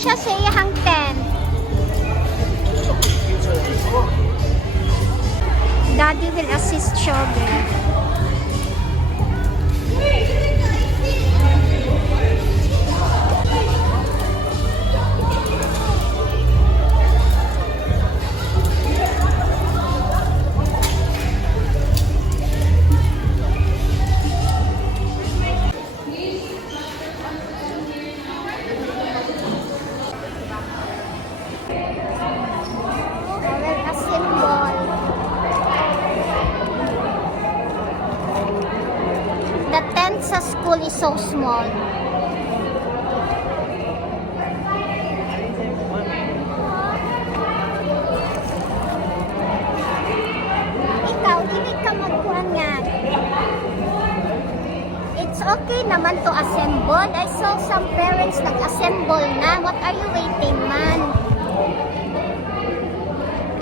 siya sa iyang tent. Daddy will assist Shobe. The tent sa school is so small. Ikaw, hindi ka magkuhan nga. It's okay naman to assemble. I saw some parents nag-assemble na. What are you waiting, man?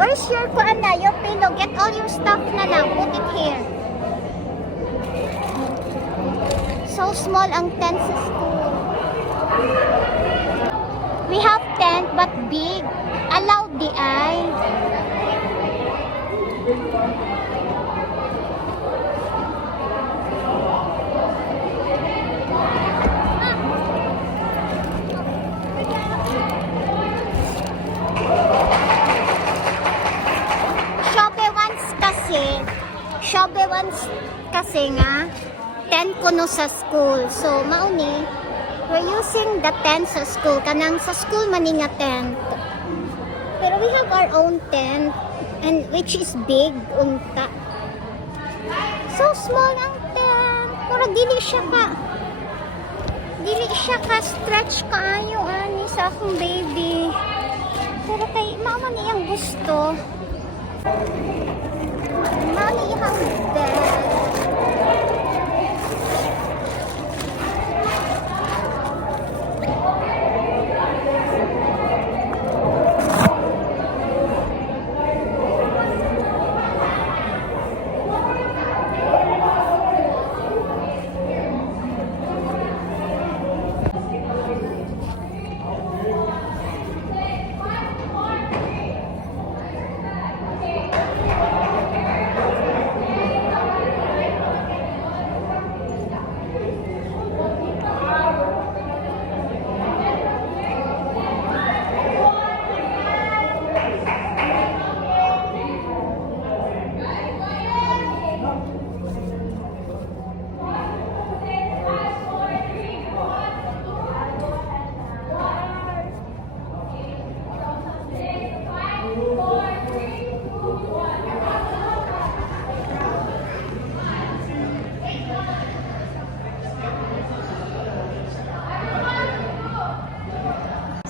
Where's your kuhan na? Your pillow. Get all your stuff na lang. Put it here. So small ang tent sa school. We have tent but big. Allowed the eye. Shobe wants kasi nga tent kuno sa school. So, mauni, we're using the tent sa school. Kanang sa school maning nga tent. Pero we have our own tent, and which is big, unta. So, small ang tent. Pero dili siya ka stretch kaayo ani sa akong baby. Pero kay mama niyang gusto. Mami iyang bed.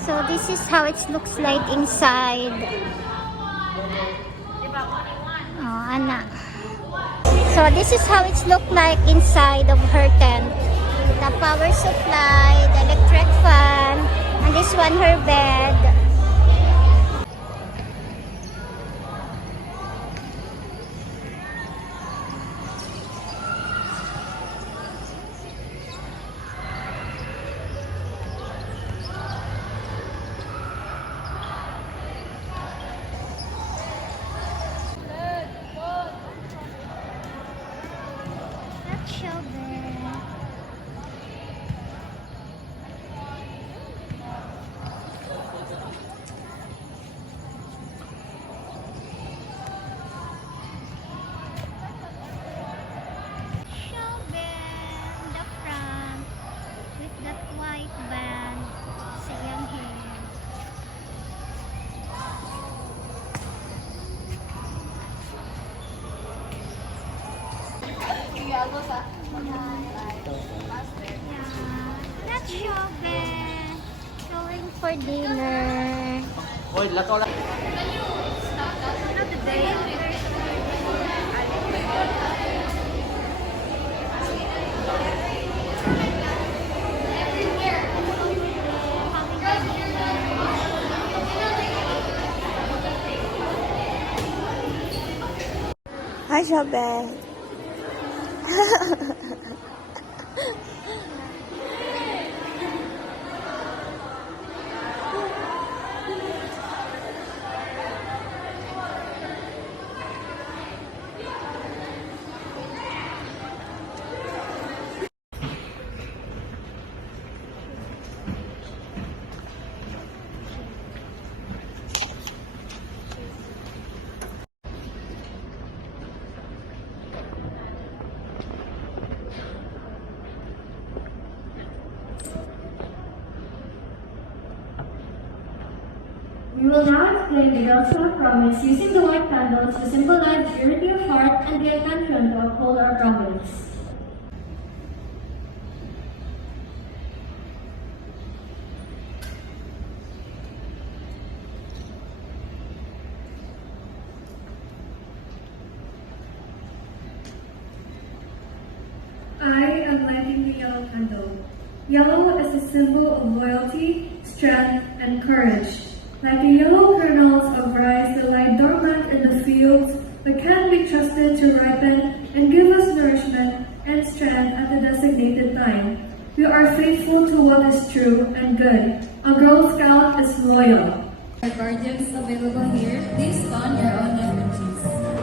So this is how it looks like inside. Oh, Anna. So this is how it looks like inside of her tent. The power supply, the electric fan, and this one her bed. That's Shobe. Going for dinner. Hi, Shobe. We will now explain the Girl Scout promise using the white candles to symbolize purity of heart and the intention to uphold our promise. I am lighting the yellow candle. Yellow is a symbol of loyalty, strength, and courage. Like the yellow kernels of rice that lie dormant in the fields, but can be trusted to ripen and give us nourishment and strength at the designated time. We are faithful to what is true and good. A Girl Scout is loyal. Our guardians available here, please don your own neckerchiefs.